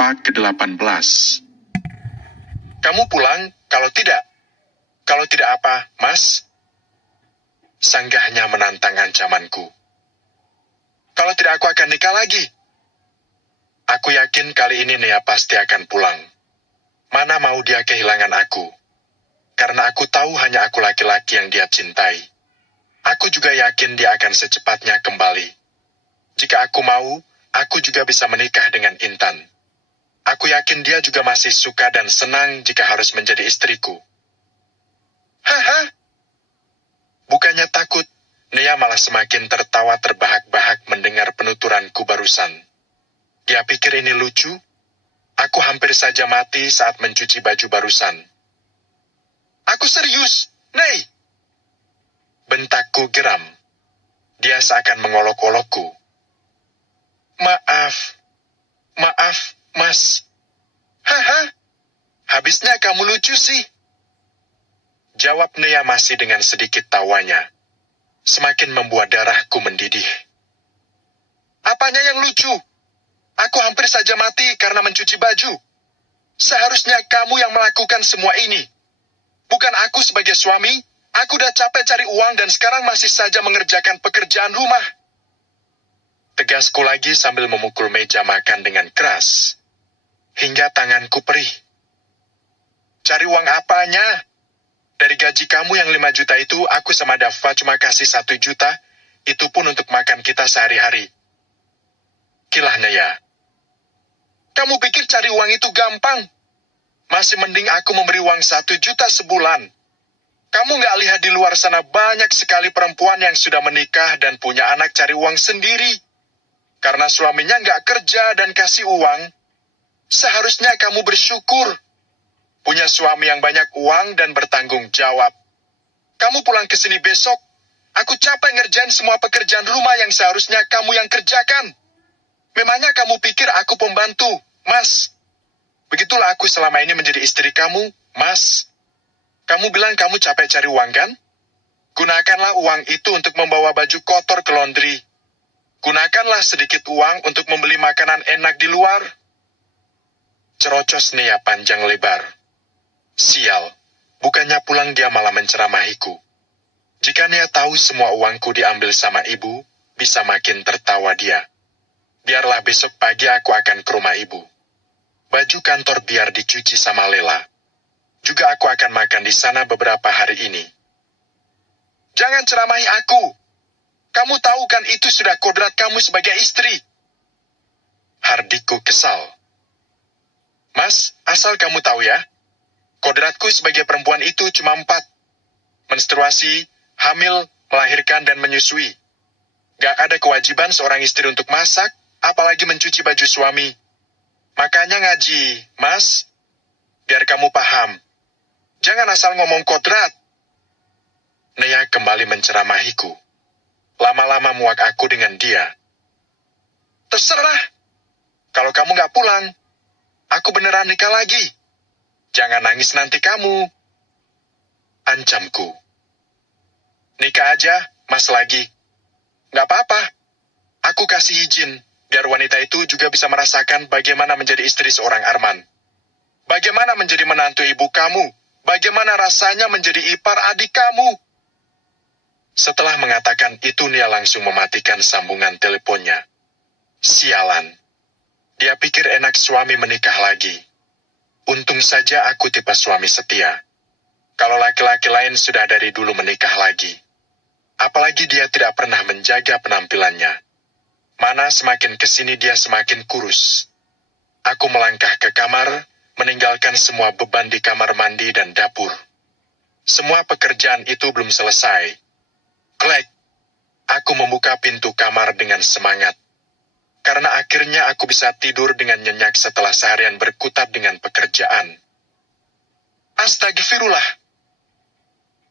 Part ke-18. Kamu pulang, kalau tidak apa, Mas? Sanggahnya menantang ancamanku. Kalau tidak aku akan nikah lagi. Aku yakin kali ini Nea pasti akan pulang. Mana mau dia kehilangan aku. Karena aku tahu hanya aku laki-laki yang dia cintai. Aku juga yakin dia akan secepatnya kembali. Jika aku mau, aku juga bisa menikah dengan Intan. Aku yakin dia juga masih suka dan senang jika harus menjadi istriku. Haha. Bukannya takut, Nea malah semakin tertawa terbahak-bahak mendengar penuturanku barusan. Dia pikir ini lucu? Aku hampir saja mati saat mencuci baju barusan. Aku serius, Nei! Bentakku geram. Dia seakan mengolok-olokku. Maaf, Mas. Haha, habisnya kamu lucu sih. Jawab Nea masih dengan sedikit tawanya. Semakin membuat darahku mendidih. Apanya yang lucu? Aku hampir saja mati karena mencuci baju. Seharusnya kamu yang melakukan semua ini. Bukan aku sebagai suami, aku udah capek cari uang dan sekarang masih saja mengerjakan pekerjaan rumah. Tegasku lagi sambil memukul meja makan dengan keras. Hingga tanganku perih. Cari uang apanya? Dari gaji kamu yang 5 juta itu, aku sama Dava cuma kasih 1 juta, itu pun untuk makan kita sehari-hari. Kilah Nea. Kamu pikir cari uang itu gampang? Masih mending aku memberi uang 1 juta sebulan. Kamu nggak lihat di luar sana banyak sekali perempuan yang sudah menikah dan punya anak cari uang sendiri. Karena suaminya nggak kerja dan kasih uang, seharusnya kamu bersyukur. Punya suami yang banyak uang dan bertanggung jawab. Kamu pulang ke sini besok, aku capek ngerjain semua pekerjaan rumah yang seharusnya kamu yang kerjakan. Memangnya kamu pikir aku pembantu, Mas? Begitulah aku selama ini menjadi istri kamu, Mas. Kamu bilang kamu capek cari uang kan? Gunakanlah uang itu untuk membawa baju kotor ke laundry. Gunakanlah sedikit uang untuk membeli makanan enak di luar. Cerocos Nea panjang lebar. Sial, bukannya pulang dia malah menceramahiku. Jika Nea tahu semua uangku diambil sama ibu, bisa makin tertawa dia. Biarlah besok pagi aku akan ke rumah ibu. Baju kantor biar dicuci sama Lela. Juga aku akan makan di sana beberapa hari ini. Jangan ceramahi aku. Kamu tahu kan itu sudah kodrat kamu sebagai istri. Hardiku kesal. Mas, asal kamu tahu ya. Kodratku sebagai perempuan itu cuma 4. Menstruasi, hamil, melahirkan, dan menyusui. Gak ada kewajiban seorang istri untuk masak, apalagi mencuci baju suami. Makanya ngaji, Mas. Biar kamu paham. Jangan asal ngomong kodrat. Nea kembali menceramahiku. Lama-lama muak aku dengan dia. Terserah. Kalau kamu gak pulang, aku beneran nikah lagi. Jangan nangis nanti kamu. Ancamku. Nikah aja, Mas lagi. Gak apa-apa. Aku kasih izin, biar wanita itu juga bisa merasakan bagaimana menjadi istri seorang Arman. Bagaimana menjadi menantu ibu kamu. Bagaimana rasanya menjadi ipar adik kamu. Setelah mengatakan itu, Nea langsung mematikan sambungan teleponnya. Sialan. Dia pikir enak suami menikah lagi. Untung saja aku tipe suami setia. Kalau laki-laki lain sudah dari dulu menikah lagi. Apalagi dia tidak pernah menjaga penampilannya. Mana semakin kesini dia semakin kurus. Aku melangkah ke kamar, meninggalkan semua beban di kamar mandi dan dapur. Semua pekerjaan itu belum selesai. Klek. Aku membuka pintu kamar dengan semangat. Karena akhirnya aku bisa tidur dengan nyenyak setelah seharian berkutat dengan pekerjaan. Astagfirullah.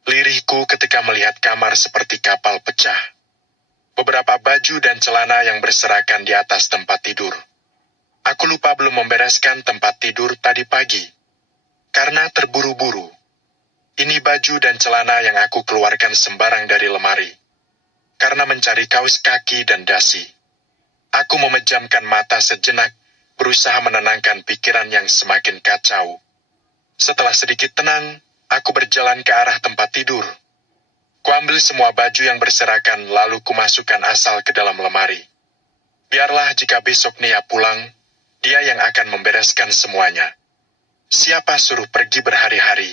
Lirihku ketika melihat kamar seperti kapal pecah. Beberapa baju dan celana yang berserakan di atas tempat tidur. Aku lupa belum membereskan tempat tidur tadi pagi. Karena terburu-buru. Ini baju dan celana yang aku keluarkan sembarang dari lemari. Karena mencari kaos kaki dan dasi. Aku memejamkan mata sejenak, berusaha menenangkan pikiran yang semakin kacau. Setelah sedikit tenang, aku berjalan ke arah tempat tidur. Kuambil semua baju yang berserakan lalu kumasukkan asal ke dalam lemari. Biarlah jika besok Nia pulang, dia yang akan membereskan semuanya. Siapa suruh pergi berhari-hari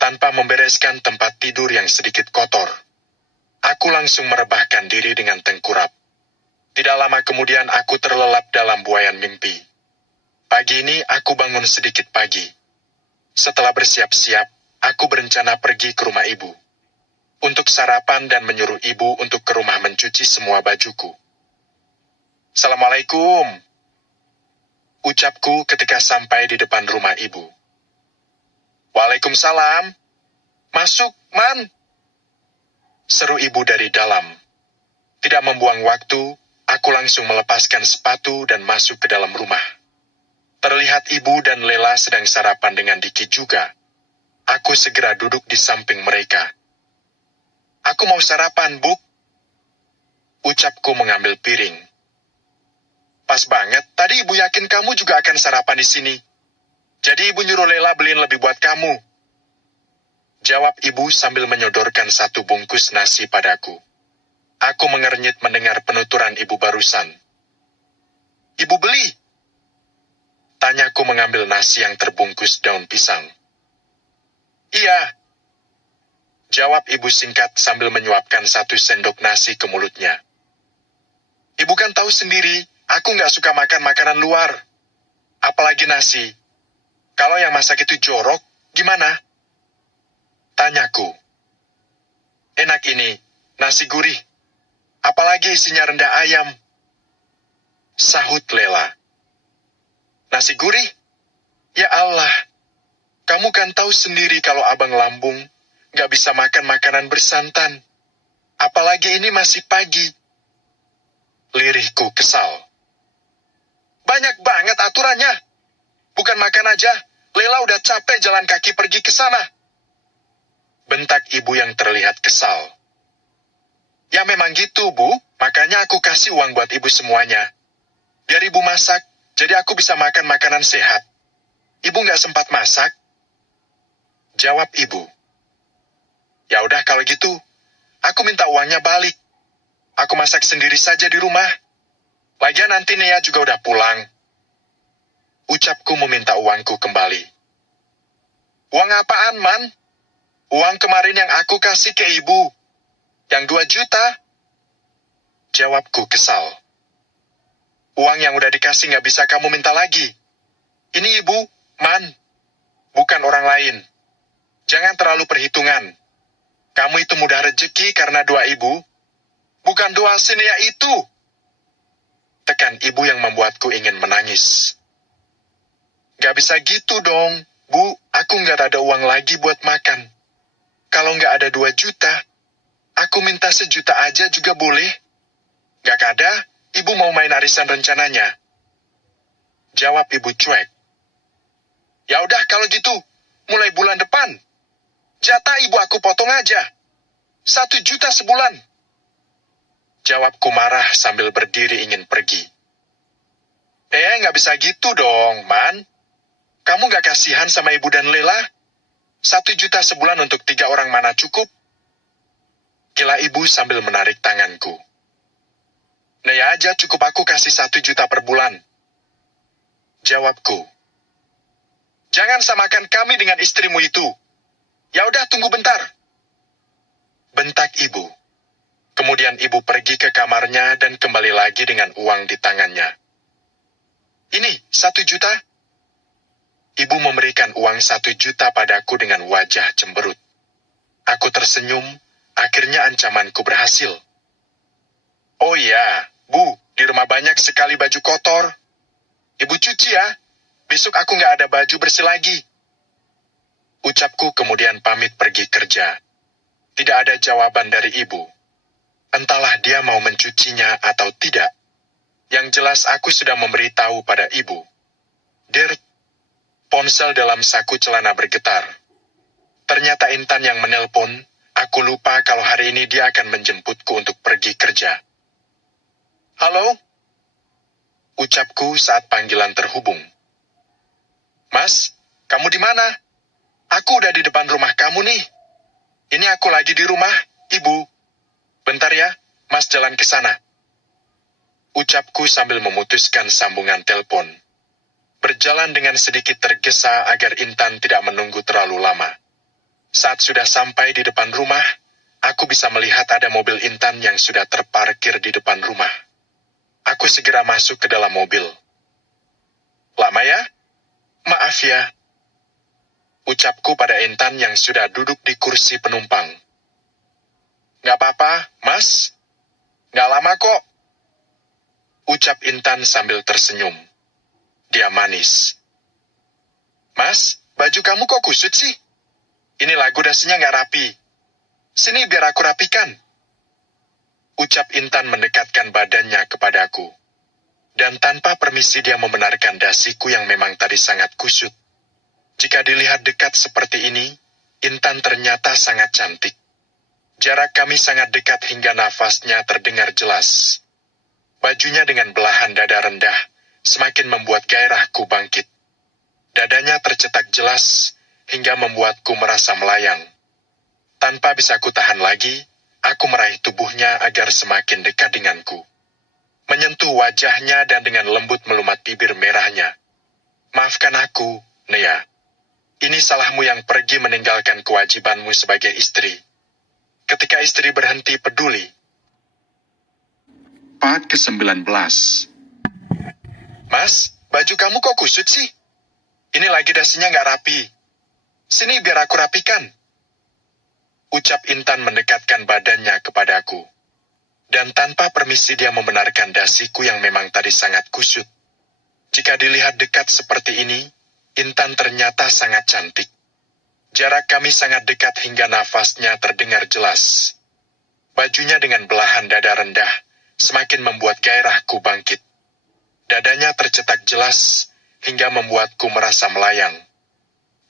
tanpa membereskan tempat tidur yang sedikit kotor? Aku langsung merebahkan diri dengan tengkurap. Tidak lama kemudian aku terlelap dalam buaian mimpi. Pagi ini aku bangun sedikit pagi. Setelah bersiap-siap, aku berencana pergi ke rumah ibu untuk sarapan dan menyuruh ibu untuk ke rumah mencuci semua bajuku. Assalamualaikum, ucapku ketika sampai di depan rumah ibu. Waalaikumsalam. Masuk, Man, seru ibu dari dalam. Tidak membuang waktu, aku langsung melepaskan sepatu dan masuk ke dalam rumah. Terlihat ibu dan Lela sedang sarapan dengan Diki juga. Aku segera duduk di samping mereka. Aku mau sarapan, Bu, ucapku mengambil piring. Pas banget, tadi ibu yakin kamu juga akan sarapan di sini. Jadi ibu nyuruh Lela beliin lebih buat kamu, jawab ibu sambil menyodorkan satu bungkus nasi padaku. Aku mengernyit mendengar penuturan ibu barusan. Ibu beli? Tanyaku mengambil nasi yang terbungkus daun pisang. Iya, jawab ibu singkat sambil menyuapkan satu sendok nasi ke mulutnya. Ibu kan tahu sendiri, aku nggak suka makan makanan luar. Apalagi nasi. Kalau yang masak itu jorok, gimana? Tanyaku. Enak ini, nasi gurih. Apalagi isinya rendah ayam, sahut Lela. Nasi gurih? Ya Allah, kamu kan tahu sendiri kalau abang lambung gak bisa makan makanan bersantan. Apalagi ini masih pagi. Lirihku kesal. Banyak banget aturannya. Bukan makan aja, Lela udah capek jalan kaki pergi ke sana. Bentak ibu yang terlihat kesal. Ya memang gitu, Bu. Makanya aku kasih uang buat ibu semuanya. Biar ibu masak, jadi aku bisa makan makanan sehat. Ibu nggak sempat masak? Jawab ibu. Ya udah kalau gitu, aku minta uangnya balik. Aku masak sendiri saja di rumah. Lagian nanti Nia juga udah pulang. Ucapku meminta uangku kembali. Uang apaan, Man? Uang kemarin yang aku kasih ke ibu. Yang 2 juta? Jawabku kesal. Uang yang udah dikasih nggak bisa kamu minta lagi. Ini ibu, Man. Bukan orang lain. Jangan terlalu perhitungan. Kamu itu mudah rezeki karena doa ibu. Bukan doa si Nia itu. Tekan ibu yang membuatku ingin menangis. Gak bisa gitu dong, Bu. Aku nggak ada uang lagi buat makan. Kalau nggak ada 2 juta, aku minta 1 juta aja juga boleh. Gak ada, ibu mau main arisan rencananya. Jawab ibu cuek. Ya udah kalau gitu, mulai bulan depan. Jatah ibu aku potong aja. 1 juta sebulan. Jawabku marah sambil berdiri ingin pergi. Nggak bisa gitu dong, Man. Kamu nggak kasihan sama ibu dan Lela? 1 juta sebulan untuk 3 orang mana cukup? Kila ibu sambil menarik tanganku. Nia aja cukup aku kasih 1 juta per bulan. Jawabku. Jangan samakan kami dengan istrimu itu. Ya udah tunggu bentar. Bentak ibu. Kemudian ibu pergi ke kamarnya dan kembali lagi dengan uang di tangannya. Ini 1 juta? Ibu memberikan uang 1 juta padaku dengan wajah cemberut. Aku tersenyum, akhirnya ancamanku berhasil. Oh iya, Bu, di rumah banyak sekali baju kotor. Ibu cuci ya, besok aku nggak ada baju bersih lagi. Ucapku kemudian pamit pergi kerja. Tidak ada jawaban dari ibu. Entahlah dia mau mencucinya atau tidak. Yang jelas aku sudah memberitahu pada ibu. Dert, ponsel dalam saku celana bergetar. Ternyata Intan yang menelpon, aku lupa kalau hari ini dia akan menjemputku untuk pergi kerja. Halo? Ucapku saat panggilan terhubung. Mas, kamu di mana? Aku udah di depan rumah kamu nih. Ini aku lagi di rumah, Ibu. Bentar ya, Mas jalan ke sana. Ucapku sambil memutuskan sambungan telepon. Berjalan dengan sedikit tergesa agar Intan tidak menunggu terlalu lama. Saat sudah sampai di depan rumah, aku bisa melihat ada mobil Intan yang sudah terparkir di depan rumah. Aku segera masuk ke dalam mobil. Lama ya? Maaf ya. Ucapku pada Intan yang sudah duduk di kursi penumpang. Nggak apa-apa, Mas. Nggak lama kok. Ucap Intan sambil tersenyum. Dia manis. Mas, baju kamu kok kusut sih? Ini lagu dasinya nggak rapi. Sini biar aku rapikan. Ucap Intan mendekatkan badannya kepadaku. Dan tanpa permisi dia membenarkan dasiku yang memang tadi sangat kusut. Jika dilihat dekat seperti ini, Intan ternyata sangat cantik. Jarak kami sangat dekat hingga nafasnya terdengar jelas. Bajunya dengan belahan dada rendah, semakin membuat gairahku bangkit. Dadanya tercetak jelas, hingga membuatku merasa melayang. Tanpa bisa kutahan lagi, aku meraih tubuhnya agar semakin dekat denganku. Menyentuh wajahnya dan dengan lembut melumat bibir merahnya. Maafkan aku, Nea. Ini salahmu yang pergi meninggalkan kewajibanmu sebagai istri. Ketika istri berhenti peduli. Part ke-19. Mas, baju kamu kok kusut sih? Ini lagi dasinya nggak rapi. Sini biar aku rapikan. Ucap Intan mendekatkan badannya kepadaku. Dan tanpa permisi dia membenarkan dasiku yang memang tadi sangat kusut. Jika dilihat dekat seperti ini, Intan ternyata sangat cantik. Jarak kami sangat dekat hingga nafasnya terdengar jelas. Bajunya dengan belahan dada rendah, semakin membuat gairahku bangkit. Dadanya tercetak jelas, hingga membuatku merasa melayang.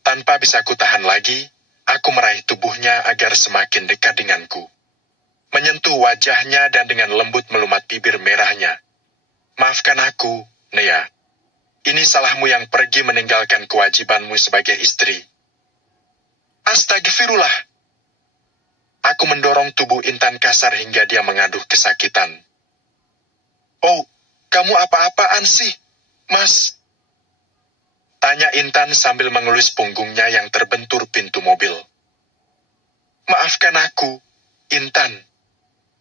Tanpa bisa kutahan lagi, aku meraih tubuhnya agar semakin dekat denganku. Menyentuh wajahnya dan dengan lembut melumat bibir merahnya. Maafkan aku, Nea. Ini salahmu yang pergi meninggalkan kewajibanmu sebagai istri. Astagfirullah. Aku mendorong tubuh Intan kasar hingga dia mengaduh kesakitan. Oh, kamu apa-apaan sih, Mas? Tanya Intan sambil mengelus punggungnya yang terbentur pintu mobil. Maafkan aku, Intan.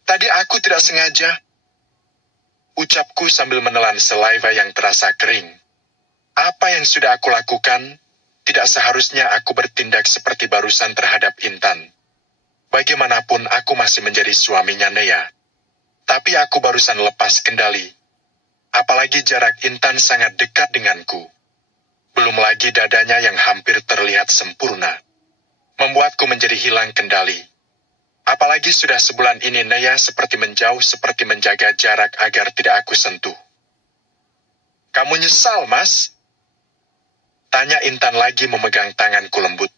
Tadi aku tidak sengaja. Ucapku sambil menelan saliva yang terasa kering. Apa yang sudah aku lakukan, tidak seharusnya aku bertindak seperti barusan terhadap Intan. Bagaimanapun aku masih menjadi suaminya Nea. Tapi aku barusan lepas kendali. Apalagi jarak Intan sangat dekat denganku. Belum lagi dadanya yang hampir terlihat sempurna. Membuatku menjadi hilang kendali. Apalagi sudah sebulan ini Nea seperti menjauh seperti menjaga jarak agar tidak aku sentuh. Kamu nyesal, Mas? Tanya Intan lagi memegang tanganku lembut.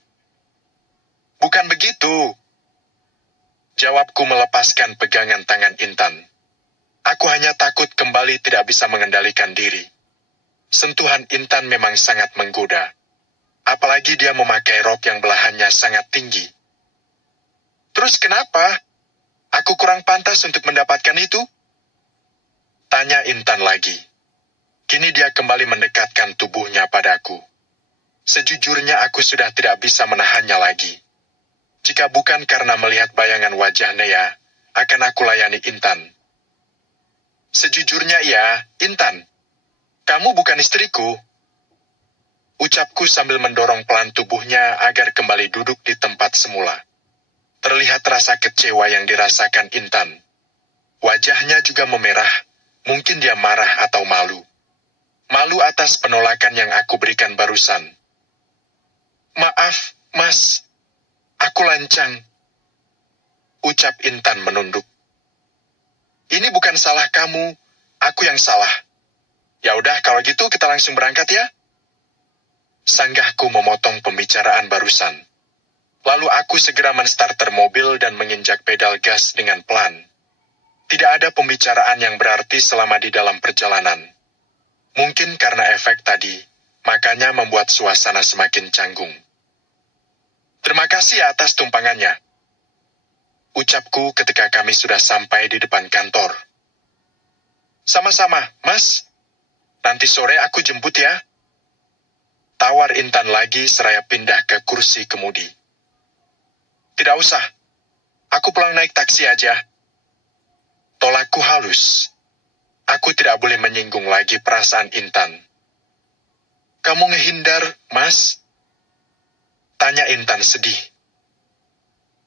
Bukan begitu. Jawabku melepaskan pegangan tangan Intan. Aku hanya takut kembali tidak bisa mengendalikan diri. Sentuhan Intan memang sangat menggoda. Apalagi dia memakai rok yang belahannya sangat tinggi. Terus kenapa? Aku kurang pantas untuk mendapatkan itu? Tanya Intan lagi. Kini dia kembali mendekatkan tubuhnya padaku. Sejujurnya aku sudah tidak bisa menahannya lagi. Jika bukan karena melihat bayangan wajah Nea, akan aku layani Intan. Sejujurnya iya, Intan. Kamu bukan istriku. Ucapku sambil mendorong pelan tubuhnya agar kembali duduk di tempat semula. Terlihat rasa kecewa yang dirasakan Intan. Wajahnya juga memerah, mungkin dia marah atau malu. Malu atas penolakan yang aku berikan barusan. Maaf, Mas. Aku lancang. Ucap Intan menunduk. Ini bukan salah kamu, aku yang salah. Ya udah, kalau gitu kita langsung berangkat ya. Sanggahku memotong pembicaraan barusan. Lalu aku segera menstarter mobil dan menginjak pedal gas dengan pelan. Tidak ada pembicaraan yang berarti selama di dalam perjalanan. Mungkin karena efek tadi, makanya membuat suasana semakin canggung. Terima kasih atas tumpangannya, ucapku ketika kami sudah sampai di depan kantor. Sama-sama, Mas. Nanti sore aku jemput ya. Tawar Intan lagi seraya pindah ke kursi kemudi. Tidak usah. Aku pulang naik taksi aja. Tolakku halus. Aku tidak boleh menyinggung lagi perasaan Intan. Kamu ngehindar, Mas? Tanya Intan sedih.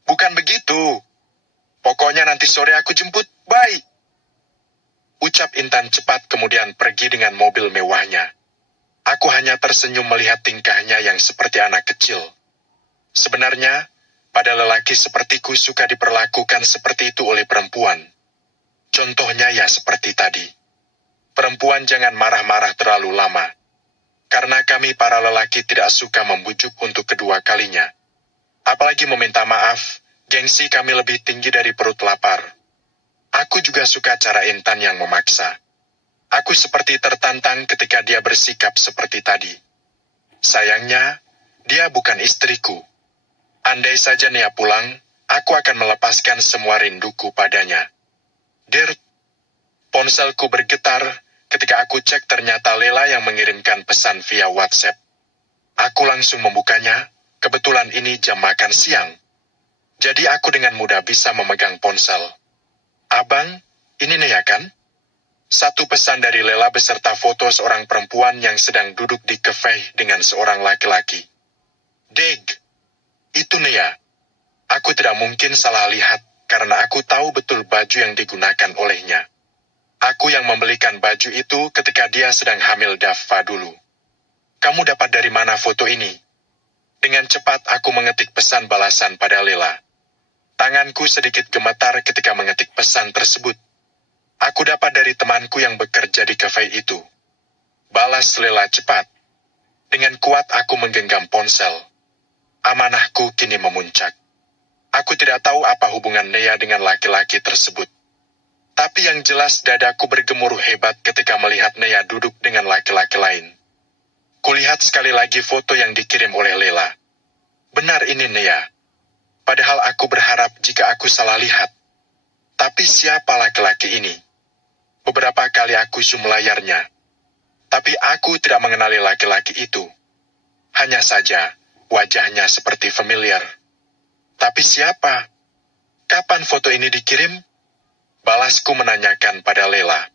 Bukan begitu. Pokoknya nanti sore aku jemput, bye. Ucap Intan cepat kemudian pergi dengan mobil mewahnya. Aku hanya tersenyum melihat tingkahnya yang seperti anak kecil. Sebenarnya, pada lelaki sepertiku suka diperlakukan seperti itu oleh perempuan. Contohnya ya seperti tadi. Perempuan jangan marah-marah terlalu lama. Karena kami para lelaki tidak suka membujuk untuk kedua kalinya. Apalagi meminta maaf, gengsi kami lebih tinggi dari perut lapar. Aku juga suka cara Intan yang memaksa. Aku seperti tertantang ketika dia bersikap seperti tadi. Sayangnya, dia bukan istriku. Andai saja Nia pulang, aku akan melepaskan semua rinduku padanya. Dert, ponselku bergetar ketika aku cek ternyata Lela yang mengirimkan pesan via WhatsApp. Aku langsung membukanya, kebetulan ini jam makan siang. Jadi aku dengan mudah bisa memegang ponsel. Abang, ini Nia kan? Satu pesan dari Lela beserta foto seorang perempuan yang sedang duduk di kafe dengan seorang laki-laki. Deg, itu Nia. Aku tidak mungkin salah lihat, karena aku tahu betul baju yang digunakan olehnya. Aku yang membelikan baju itu ketika dia sedang hamil Dava dulu. Kamu dapat dari mana foto ini? Dengan cepat aku mengetik pesan balasan pada Lela. Tanganku sedikit gemetar ketika mengetik pesan tersebut. Aku dapat dari temanku yang bekerja di kafe itu. Balas Lela cepat. Dengan kuat aku menggenggam ponsel. Amanahku kini memuncak. Aku tidak tahu apa hubungan Nia dengan laki-laki tersebut. Tapi yang jelas dadaku bergemuruh hebat ketika melihat Nia duduk dengan laki-laki lain. Kulihat sekali lagi foto yang dikirim oleh Lela. Benar ini Nia. Padahal aku berharap jika aku salah lihat. Tapi siapa laki-laki ini? Beberapa kali aku zoom layarnya. Tapi aku tidak mengenali laki-laki itu. Hanya saja, wajahnya seperti familiar. Tapi siapa? Kapan foto ini dikirim? Balasku menanyakan pada Lela.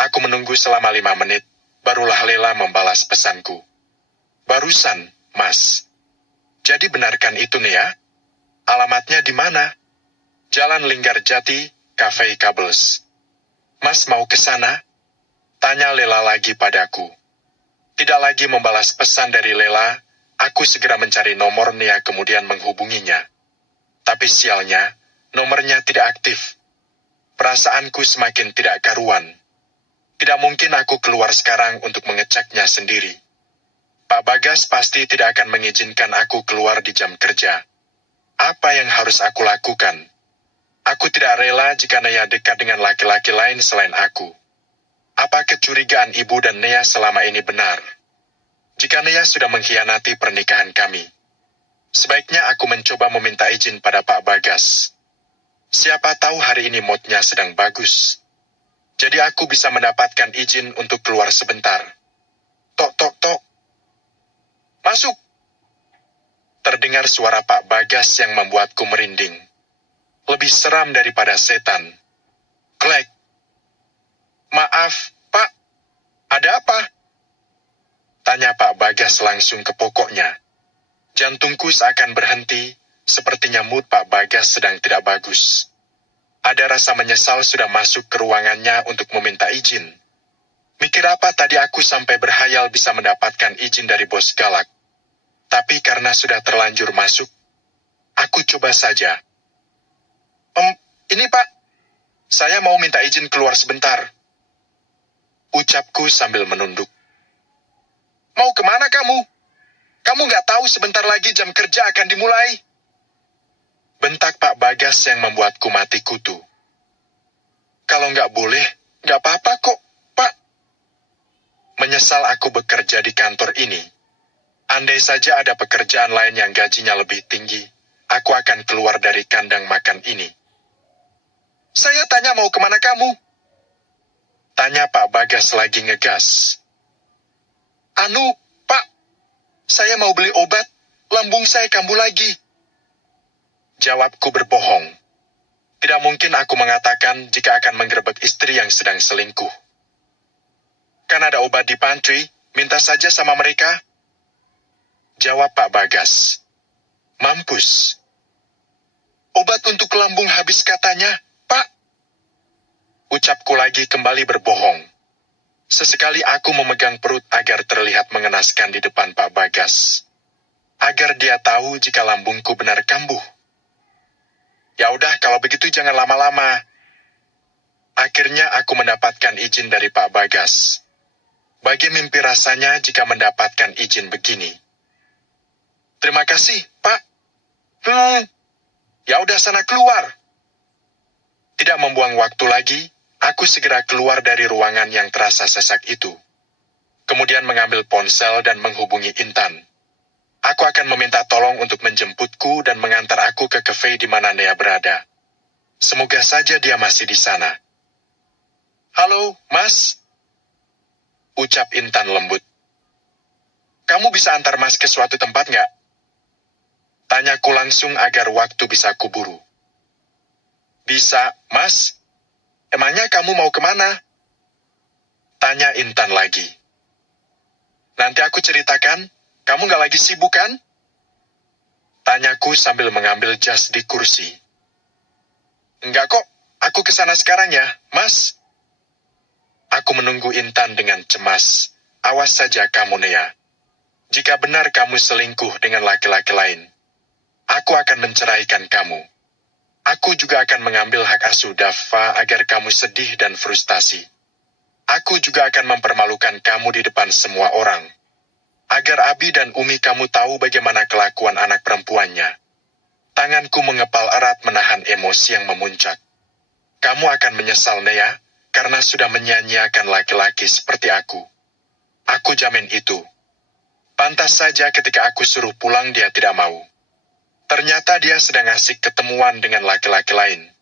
Aku menunggu selama 5 menit, barulah Lela membalas pesanku. Barusan, Mas. Jadi benarkan itu Nia? Alamatnya di mana? Jalan Linggarjati, Cafe Kabels. Mas mau ke sana? Tanya Lela lagi padaku. Tidak lagi membalas pesan dari Lela, aku segera mencari nomor Nia kemudian menghubunginya. Tapi sialnya, nomornya tidak aktif. Perasaanku semakin tidak karuan. Tidak mungkin aku keluar sekarang untuk mengeceknya sendiri. Pak Bagas pasti tidak akan mengizinkan aku keluar di jam kerja. Apa yang harus aku lakukan? Aku tidak rela jika Nia dekat dengan laki-laki lain selain aku. Apa kecurigaan ibu dan Nia selama ini benar? Jika Nia sudah mengkhianati pernikahan kami, sebaiknya aku mencoba meminta izin pada Pak Bagas. Siapa tahu hari ini moodnya sedang bagus. Jadi aku bisa mendapatkan izin untuk keluar sebentar. Tok tok tok. Masuk. Terdengar suara Pak Bagas yang membuatku merinding. Lebih seram daripada setan. Klek. Maaf, Pak. Ada apa? Tanya Pak Bagas langsung ke pokoknya. Jantungku seakan berhenti, sepertinya mood Pak Bagas sedang tidak bagus. Ada rasa menyesal sudah masuk ke ruangannya untuk meminta izin. Mikir apa tadi aku sampai berhayal bisa mendapatkan izin dari bos galak. Tapi karena sudah terlanjur masuk, aku coba saja. Ini Pak, saya mau minta izin keluar sebentar. Ucapku sambil menunduk. Mau kemana kamu? Kamu nggak tahu sebentar lagi jam kerja akan dimulai? Bentak Pak Bagas yang membuatku mati kutu. Kalau nggak boleh, nggak apa-apa kok, Pak. Menyesal aku bekerja di kantor ini. Andai saja ada pekerjaan lain yang gajinya lebih tinggi, aku akan keluar dari kandang makan ini. Saya tanya mau kemana kamu? Tanya Pak Bagas lagi ngegas. Anu, Pak, saya mau beli obat, lambung saya kambuh lagi. Jawabku berbohong. Tidak mungkin aku mengatakan jika akan menggerebek istri yang sedang selingkuh. Kan ada obat di pantry, minta saja sama mereka. Jawab Pak Bagas. Mampus. Obat untuk lambung habis katanya, Pak. Ucapku lagi kembali berbohong. Sesekali aku memegang perut agar terlihat mengenaskan di depan Pak Bagas. Agar dia tahu jika lambungku benar kambuh. Ya udah, kalau begitu jangan lama-lama. Akhirnya aku mendapatkan izin dari Pak Bagas. Bagi mimpi rasanya jika mendapatkan izin begini. Terima kasih, Pak. Ya udah sana keluar. Tidak membuang waktu lagi, aku segera keluar dari ruangan yang terasa sesak itu. Kemudian mengambil ponsel dan menghubungi Intan. Aku akan meminta tolong untuk menjemputku dan mengantar aku ke kafe di mana Nea berada. Semoga saja dia masih di sana. Halo, Mas. Ucap Intan lembut. Kamu bisa antar Mas ke suatu tempat nggak? Tanyaku langsung agar waktu bisa kuburu. Bisa, Mas. Emangnya kamu mau kemana? Tanya Intan lagi. Nanti aku ceritakan. Kamu nggak lagi sibuk kan? Tanyaku sambil mengambil jas di kursi. Enggak kok, aku kesana sekarang ya, Mas. Aku menunggu Intan dengan cemas. Awas saja kamu, Nea. Jika benar kamu selingkuh dengan laki-laki lain, aku akan menceraikan kamu. Aku juga akan mengambil hak asuh Dava agar kamu sedih dan frustasi. Aku juga akan mempermalukan kamu di depan semua orang. Agar Abi dan Umi kamu tahu bagaimana kelakuan anak perempuannya. Tanganku mengepal erat menahan emosi yang memuncak. Kamu akan menyesal, Nea, karena sudah menyia-nyiakan laki-laki seperti aku. Aku jamin itu. Pantas saja ketika aku suruh pulang dia tidak mau. Ternyata dia sedang asik ketemuan dengan laki-laki lain.